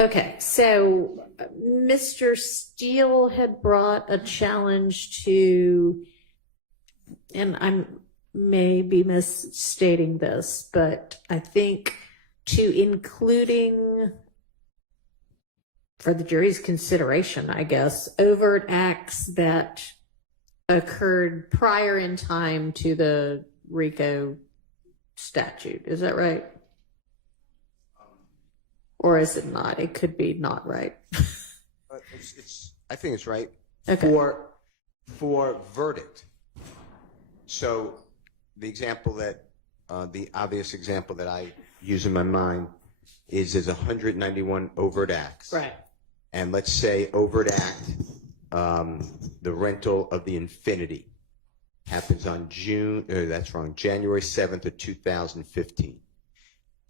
Okay, so Mr. Steele had brought a challenge to, and I may be misstating this, but I think to including, for the jury's consideration, I guess, overt acts that occurred prior in time to the RICO statute. Is that right? Or is it not? It could be not right. I think it's right. Okay. For verdict. So the example that, the obvious example that I use in my mind is there's 191 overt acts. Right. And let's say overt act, the rental of the Infinity happens on January 7th of 2015.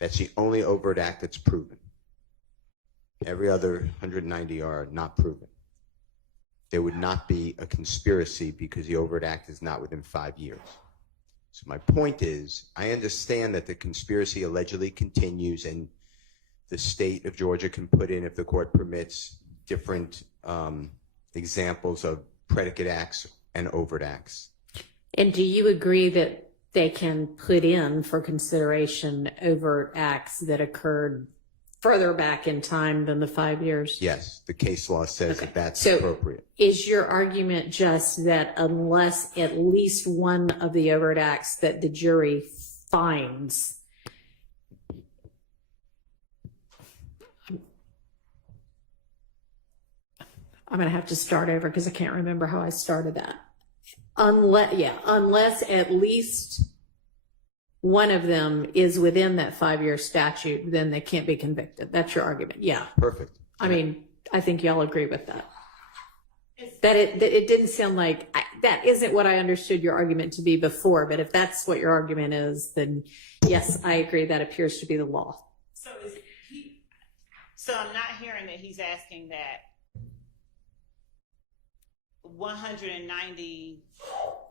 That's the only overt act that's proven. Every other 190 are not proven. There would not be a conspiracy because the overt act is not within 5 years. So my point is, I understand that the conspiracy allegedly continues and the state of Georgia can put in, if the court permits, different examples of predicate acts and overt acts. And do you agree that they can put in for consideration overt acts that occurred further back in time than the 5 years? Yes, the case law says that that's so appropriate. Is your argument just that unless at least one of the overt acts that the jury finds, I'm going to have to start over because I can't remember how I started that. Unless at least one of them is within that 5-year statute, then they can't be convicted. That's your argument. Yeah. Perfect. I mean, I think y'all agree with that. That it didn't sound like, that isn't what I understood your argument to be before, but if that's what your argument is, then yes, I agree. That appears to be the law. So I'm not hearing that he's asking that 190,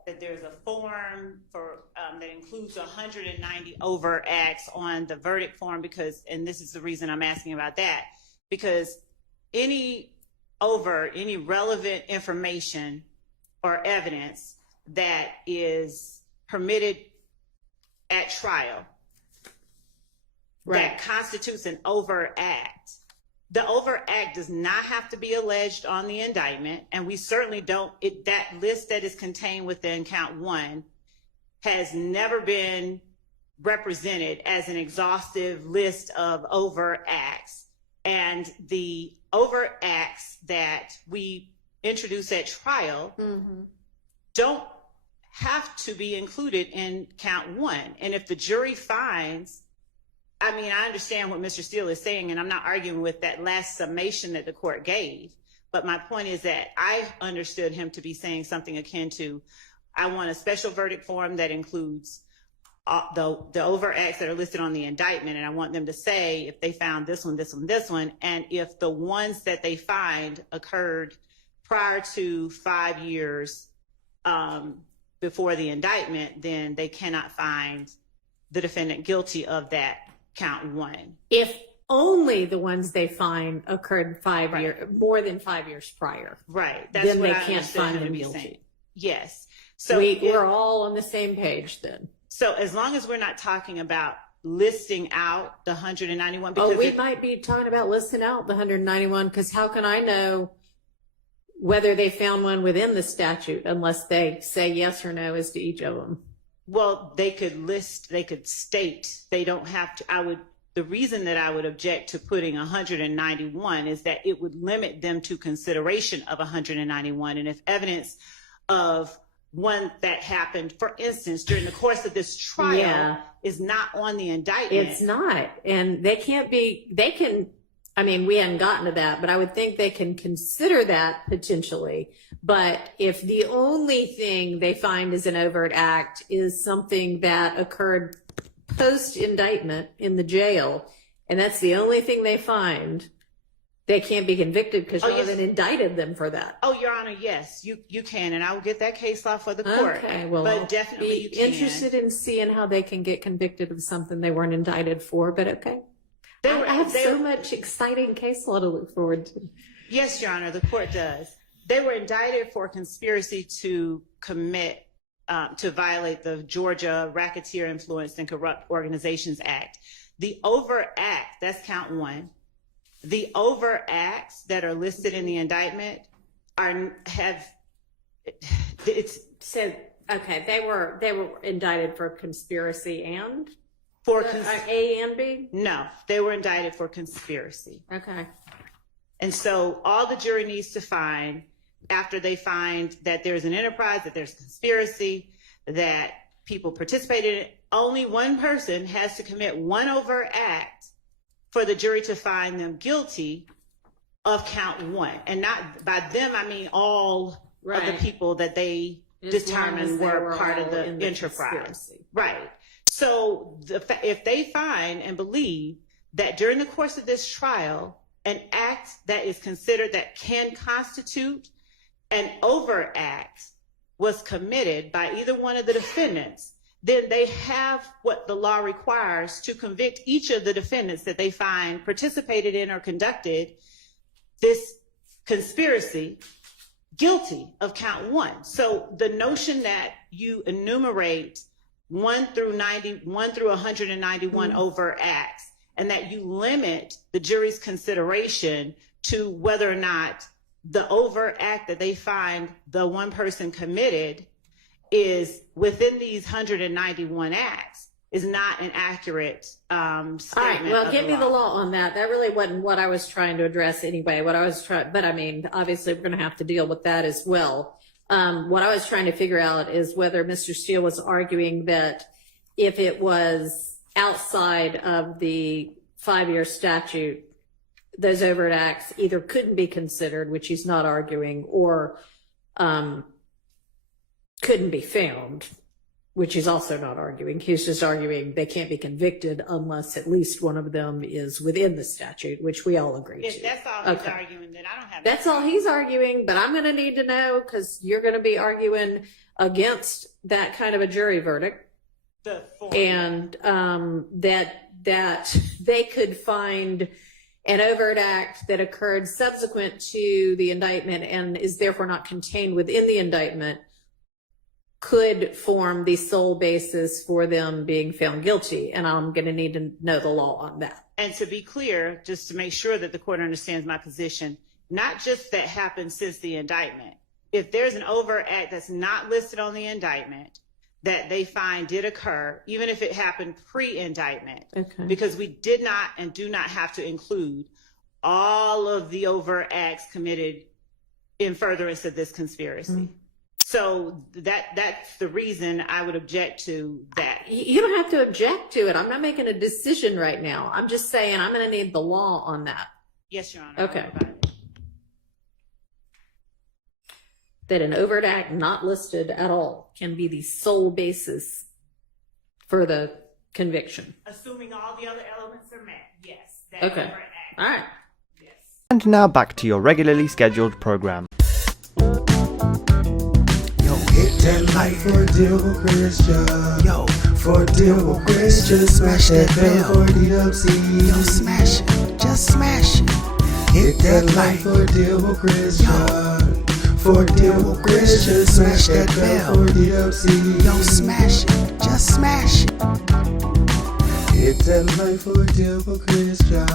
that there's a form for that includes 190 overt acts on the verdict form, because, and this is the reason I'm asking about that, because any relevant information or evidence that is permitted at trial, that constitutes an overt act. The overt act does not have to be alleged on the indictment, and we certainly don't, that list that is contained within count 1 has never been represented as an exhaustive list of overt acts. And the overt acts that we introduce at trial don't have to be included in count 1. And if the jury finds, I mean, I understand what Mr. Steele is saying, and I'm not arguing with that last summation that the court gave. But my point is that I understood him to be saying something akin to, I want a special verdict form that includes the overt acts that are listed on the indictment, and I want them to say if they found this one, this one, this one, and if the ones that they find occurred prior to 5 years before the indictment, then they cannot find the defendant guilty of that count 1. If only the ones they find occurred more than 5 years prior. Right. That's then what they I can't find him them to be guilty. saying. Yes. So we're all on the same page then. So as long as we're not talking about listing out the 191, because we might be talking about listing out the 191, because how can I know whether they found one within the statute unless they say yes or no as to each of them? Well, they could state, they don't have to. The reason that I would object to putting 191 is that it would limit them to consideration of 191. And if evidence of one that happened, for instance, during the course of this trial is not on the indictment. It's not. And they can, I mean, we haven't gotten to that, but I would think they can consider that potentially. But if the only thing they find is an overt act is something that occurred post-indictment in the jail, and that's the only thing they find, they can't be convicted because you haven't indicted them for that. Oh, Your Honor, yes, you can, and I will get that case law for the court. Okay, well, but I'll definitely be interested in seeing how they can get convicted of something they weren't indicted for, but okay. I have so much exciting case law to look forward to. Yes, Your Honor, the court does. They were indicted for conspiracy to commit, to violate the Georgia Racketeer Influenced and Corrupt Organizations Act. The Overt Act, that's count 1. The overt acts that are listed in the indictment So, okay, they were indicted for conspiracy and for A and B? No, they were indicted for conspiracy. Okay. And so all the jury needs to find, after they find that there's an enterprise, that there's conspiracy, that people participated in it, only one person has to commit one overt act for the jury to find them guilty of count 1. And not by them, I mean all of the people that they determined were part of the enterprise. Conspiracy. Right. So if they find and believe that during the course of this trial, an act that is considered that can constitute an overt act was committed by either one of the defendants, then they have what the law requires to convict each of the defendants that they find participated in or conducted this conspiracy guilty of count 1. So the notion that you enumerate 1 through 191 overt acts, and that you limit the jury's consideration to whether or not the overt act that they find the one person committed is within these 191 acts is not an accurate statement. All right, well, give me the law on that. That really wasn't what I was trying to address anyway. But I mean, obviously we're going to have to deal with that as well. What I was trying to figure out is whether Mr. Steele was arguing that if it was outside of the 5-year statute, those overt acts either couldn't be considered, which he's not arguing, or couldn't be found, which he's also not arguing. He's just arguing they can't be convicted unless at least one of them is within the statute, which we all agree to. That's all he's arguing, then I don't have That's all he's arguing, but I'm going to need to know, because you're going to be arguing against that kind of a jury verdict. And that they could find an overt act that occurred subsequent to the indictment and is therefore not contained within the indictment could form the sole basis for them being found guilty. And I'm going to need to know the law on that. And to be clear, just to make sure that the court understands my position, not just that happened since the indictment. If there's an overt act that's not listed on the indictment that they find did occur, even if it happened pre-indictment, because we did not and do not have to include all of the overt acts committed in furtherance of this conspiracy. So that's the reason I would object to that. You don't have to object to it. I'm not making a decision right now. I'm just saying I'm going to need the law on that. Yes, Your Honor. Okay. That an overt act not listed at all can be the sole basis for the conviction. Assuming all the other elements are met, yes. Okay. All right. Yes. And now back to your regularly scheduled program. Hit that like for a deal with Christian. Yo, for a deal with Christian. Smash that bell for DWC. Yo, smash it. Just smash it. Hit that like for a deal with Christian. For a deal with Christian. Smash that bell for DWC. Yo, smash it. Just smash it. Hit that like for a deal with Christian.